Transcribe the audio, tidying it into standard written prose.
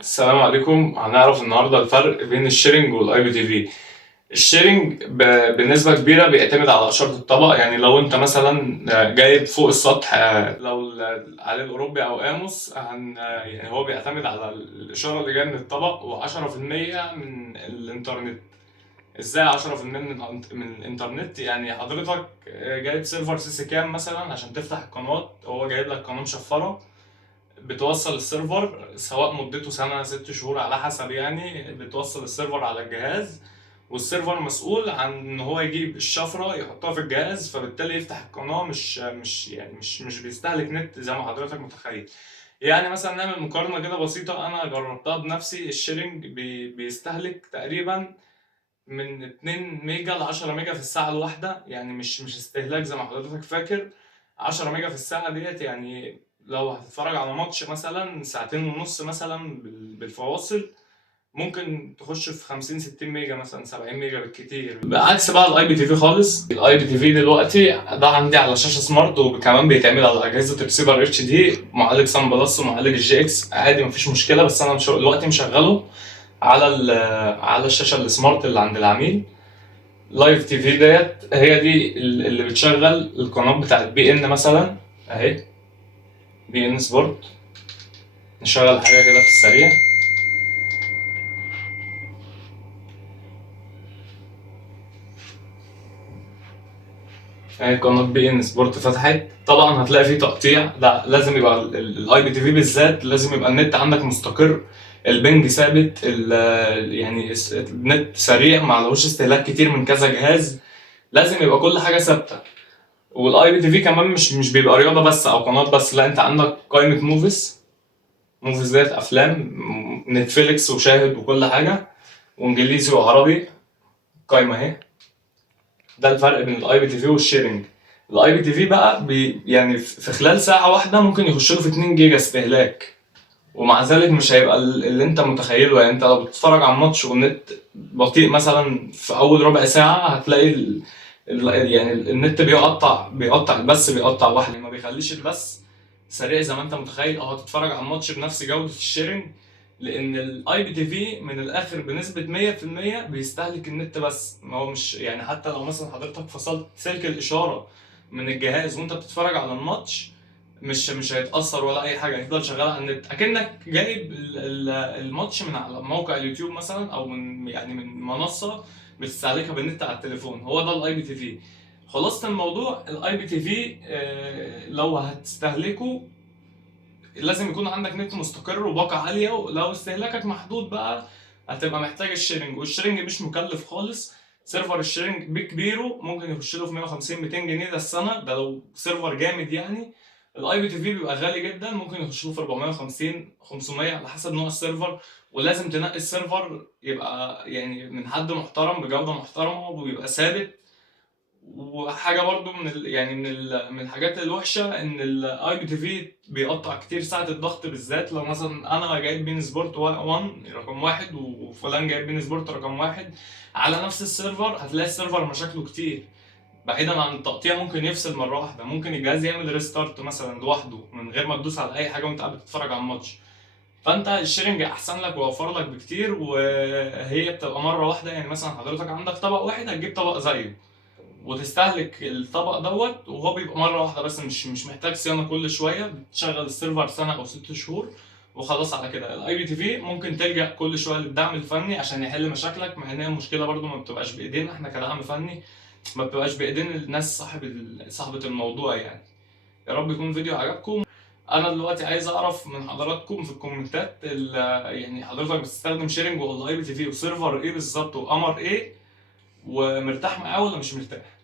السلام عليكم. هنعرف النهارده الفرق بين الشيرنج والاي بي تي في. الشيرنج بنسبة كبيرة بيعتمد على قشرة الطبق. يعني لو انت مثلا جايب فوق السطح، لو على الاوروبي او اموس يعني هو بيعتمد على الاشارة اللي جاية من الطبق و10% من الانترنت. ازاي 10% من الانترنت؟ يعني حضرتك جايب سيرفر سي سي كام مثلا عشان تفتح القنوات، هو جايب لك قناة مشفرة بتوصل السيرفر، سواء مدته سنة 6 شهور على حسب، يعني بتوصل السيرفر على الجهاز، والسيرفر مسؤول عن ان هو يجيب الشفرة يحطها في الجهاز، فبالتالي يفتح القناة. مش بيستهلك نت زي ما حضرتك متخيل. يعني مثلا نعمل مقارنة كده بسيطة، انا جربتها بنفسي. الشيرنج بيستهلك تقريبا من 2 ميجا ل 10 ميجا في الساعة الواحدة. يعني مش استهلاك زي ما حضرتك فاكر. 10 ميجا في الساعة ديت، يعني لو هتتفرج على ماتش مثلا ساعتين ونص مثلا بالفواصل، ممكن تخش في 50 60 ميجا مثلا، 70 ميجا بالكتير. بعكس بقى الاي بي تي في خالص. الاي بي تي في دلوقتي ده عندي على شاشة سمارت، وكمان بيتعمل على اجهزة ريسيفر اتش دي، معالج سان بلس ومعالج الجي اكس عادي، مفيش مشكلة. بس انا دلوقتي مشغله على على الشاشة السمارت اللي عند العميل. لايف تي في ديت هي دي اللي بتشغل القناه بتاعت بي ان مثلا اهي، بي ان سبورت. نشغل حاجه كده في السريع. اهي قناه بي ان سبورت فتحت. طبعا هتلاقي فيه تقطيع، ده لازم يبقى الاي بي تي في بالذات، لازم يبقى النت عندك مستقر، البنج ثابت، يعني النت سريع، ما عليهوش استهلاك كتير من كذا جهاز. لازم يبقى كل حاجه ثابته. والاي بي تي في كمان مش بيبقى رياضه بس او قناه بس، لا، انت عندك قائمه موفيز ديت افلام، نتفليكس وشاهد وكل حاجه، وانجليزي وعربي. قايمه اهي. ده الفرق بين الاي بي تي في والشيرنج. الاي بي تي في بقى يعني في خلال ساعه واحده ممكن يخش له في 2 جيجا استهلاك، ومع ذلك مش هيبقى اللي انت متخيله. يعني انت لو بتتفرج على الماتش والنت بطيء مثلا، في اول ربع ساعه هتلاقي يعني النت بيقطع البث، بيقطع واحد، ما بيخليش البث سريع زي ما انت متخيل، او هتتفرج على الماتش بنفس جوده الشيرنج. لان الاي بي تي في من الاخر بنسبه 100% بيستهلك النت بس. ما هو مش يعني، حتى لو مثلا حضرتك فصلت سلك الاشاره من الجهاز وانت بتتفرج على الماتش، مش هيتأثر ولا أي حاجة، هيفضل شغال على النت أكنك جايب الماتش من على موقع اليوتيوب مثلا، أو من منصة بتستهلكها بالنت على التليفون. هو ده الاي بي تي في. خلاصة الموضوع، الاي بي تي في لو هتستهلكه لازم يكون عندك نت مستقر وباقة عالية، ولو استهلاكك محدود بقى هتبقى محتاج الشيرنج. والشيرنج مش مكلف خالص. سيرفر الشيرنج بكبيره ممكن يخش له في 150 200 جنيه ده السنة، ده لو سيرفر جامد يعني. الاي بي تي في بيبقى غالي جدا، ممكن يخش له في 450 500 على حسب نوع السيرفر. ولازم تنقي السيرفر يبقى يعني من حد محترم بجودة محترمة وبيبقى ثابت. وحاجه برضو من الحاجات الوحشه ان الاي بي تي في بيقطع كتير ساعه الضغط، بالذات لو مثلا انا جايب بين سبورت 1 رقم واحد، وفلان جايب بين سبورت رقم واحد على نفس السيرفر، هتلاقي السيرفر مشاكله كتير. بعيدا عن التقطيع، ممكن يفصل مره واحده، ممكن الجهاز يعمل ريستارت مثلا لوحده من غير ما تدوس على اي حاجه وانت قاعد بتتفرج على الماتش. فانت الشيرنج احسن لك ووفر لك بكتير، وهي بتبقى مره واحده. يعني مثلا حضرتك عندك طبق واحد، هتجيب طبق زيه وتستهلك الطبق دوت، وهو بيبقى مره واحده بس، مش محتاج صيانه كل شويه، بتشغل السيرفر سنه او 6 شهور وخلاص. على كده الاي بي تي في ممكن تلجأ كل شويه للدعم الفني عشان يحل مشاكلك، مع ان هي المشكله برضو ما بتبقاش بايدينا احنا كدعم فني، ما بتبقاش بايدين الناس صاحبه الموضوع يعني. يا رب يكون الفيديو عجبكم. انا دلوقتي عايز اعرف من حضراتكم في الكومنتات، يعني حضرتك بتستخدم شيرنج ولا اي بي تي في، وسيرفر ايه بالظبط، وقمر ايه، ومرتاح معاه ولا مش مرتاح؟